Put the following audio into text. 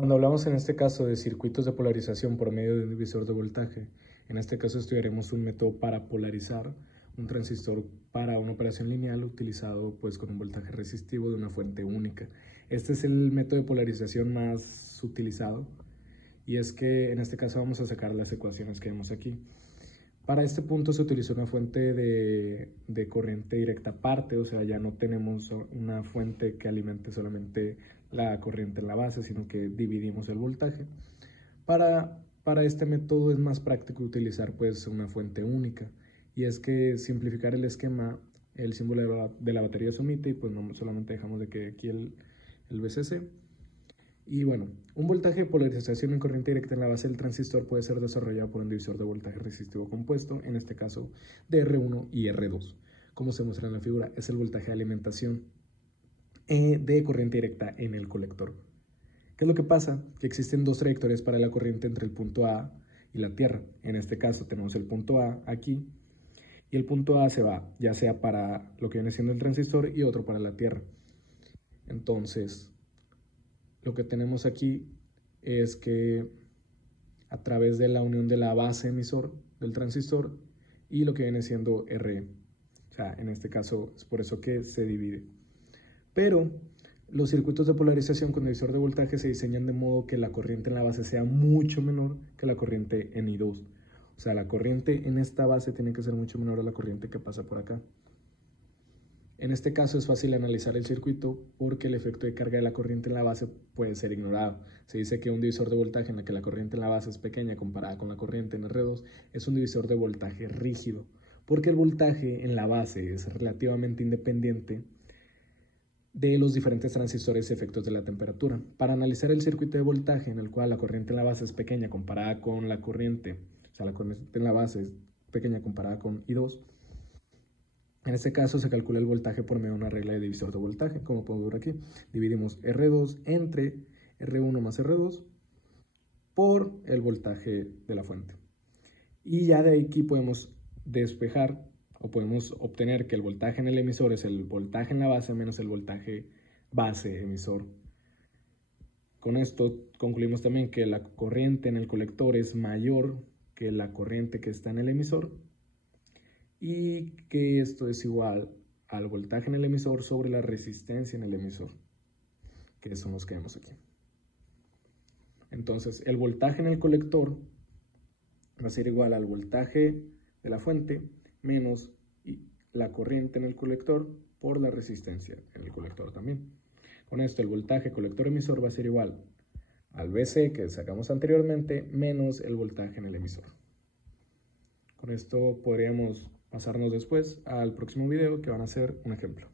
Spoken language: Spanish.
Cuando hablamos en este caso de circuitos de polarización por medio de un divisor de voltaje, en este caso estudiaremos un método para polarizar un transistor para una operación lineal utilizado pues con un voltaje resistivo de una fuente única. Este es el método de polarización más utilizado y es que en este caso vamos a sacar las ecuaciones que vemos aquí. Para este punto se utilizó una fuente de corriente directa aparte, o sea, ya no tenemos una fuente que alimente solamente la corriente en la base, sino que dividimos el voltaje. Para este método es más práctico utilizar pues una fuente única, y es que simplificar el esquema, el símbolo de la batería se omite y pues no solamente dejamos de que aquí el VCC. Y bueno, un voltaje de polarización en corriente directa en la base del transistor puede ser desarrollado por un divisor de voltaje resistivo compuesto, en este caso de R1 y R2. Como se muestra en la figura, es el voltaje de alimentación de corriente directa en el colector. ¿Qué es lo que pasa? Que existen dos trayectorias para la corriente entre el punto A y la Tierra. En este caso tenemos el punto A aquí y el punto A se va ya sea para lo que viene siendo el transistor y otro para la Tierra. Entonces, lo que tenemos aquí es que a través de la unión de la base emisor del transistor y lo que viene siendo RE. O sea, en este caso es por eso que se divide. Pero los circuitos de polarización con divisor de voltaje se diseñan de modo que la corriente en la base sea mucho menor que la corriente en I2. O sea, la corriente en esta base tiene que ser mucho menor a la corriente que pasa por acá. En este caso es fácil analizar el circuito porque el efecto de carga de la corriente en la base puede ser ignorado. Se dice que un divisor de voltaje en el que la corriente en la base es pequeña comparada con la corriente en R2 es un divisor de voltaje rígido, porque el voltaje en la base es relativamente independiente de los diferentes transistores y efectos de la temperatura. Para analizar el circuito de voltaje en el cual la corriente en la base es pequeña comparada con la corriente, o sea, la corriente en la base es pequeña comparada con I2, en este caso se calcula el voltaje por medio de una regla de divisor de voltaje, como podemos ver aquí. Dividimos R2 entre R1 más R2 por el voltaje de la fuente. Y ya de aquí podemos despejar o podemos obtener que el voltaje en el emisor es el voltaje en la base menos el voltaje base emisor. Con esto concluimos también que la corriente en el colector es mayor que la corriente que está en el emisor y que esto es igual al voltaje en el emisor sobre la resistencia en el emisor, que son los que vemos aquí. Entonces, el voltaje en el colector va a ser igual al voltaje de la fuente menos la corriente en el colector por la resistencia en el colector también. Con esto, el voltaje colector-emisor va a ser igual al VC que sacamos anteriormente menos el voltaje en el emisor. Con esto podríamos pasarnos después al próximo video que van a ser un ejemplo.